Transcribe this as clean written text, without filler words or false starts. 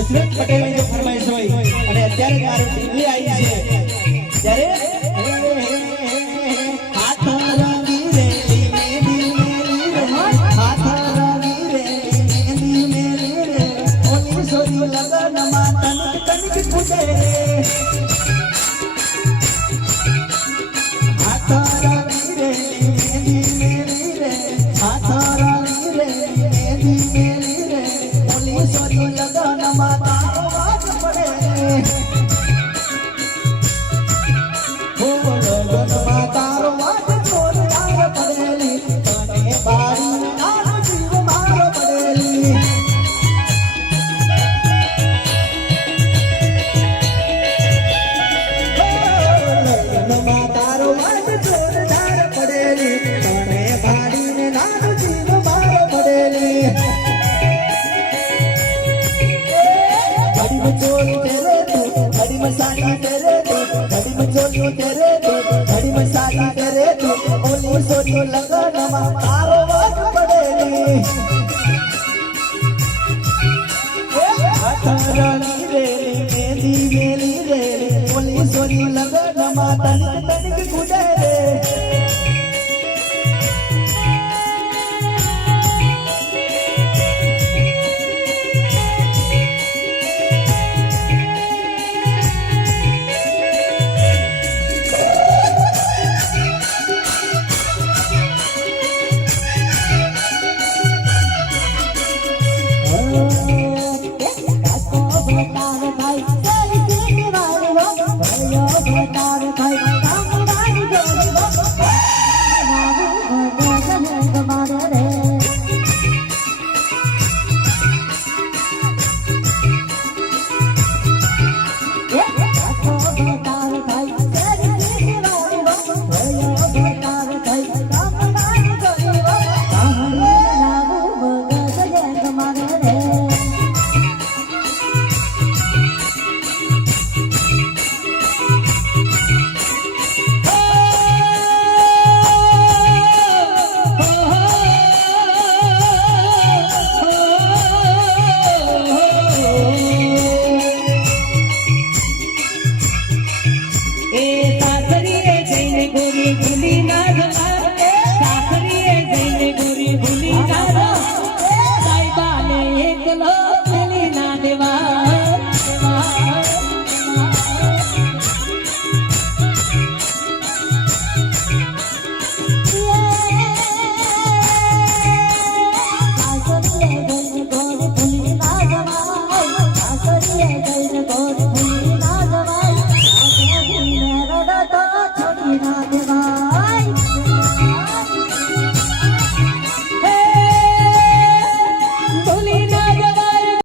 દશરથ પટેલની જો ફરમાઈશ હોય અને અત્યારે મારી ટીવી આવી છે ત્યારે હાથ રંગી રે મેલી મેલી રે હાથ રંગી રે મેલી મેલી રે ઓલી સોરી લગનમાં તનક તનક કુદે રે હાથ રંગી રે મેલી મેલી રે હાથ રંગી રે મેલી મેલી રે ઓલી સોરી લગનમાં તારો વાગ પડે રે તારો વાગ જોરદાર પડેલી તને બારી નાનો જીવ મારો પડેલી તારો વાગ જોરદાર પડેલી તને બારી નાનો જીવ મારો પડેલી ઘડી ચોરી તેરે તું ઘડી મસાલી તેરે તું ઘડી મચોલી તેરે તું ઘડી મસાલી તેરે તું ઓલી સોરી લગનમાં તારો વાગ પડેલી હાથરણી રેલી મેલી મેલી રેલી ઓલી સોરી લગનમાં તનક તનક કુદે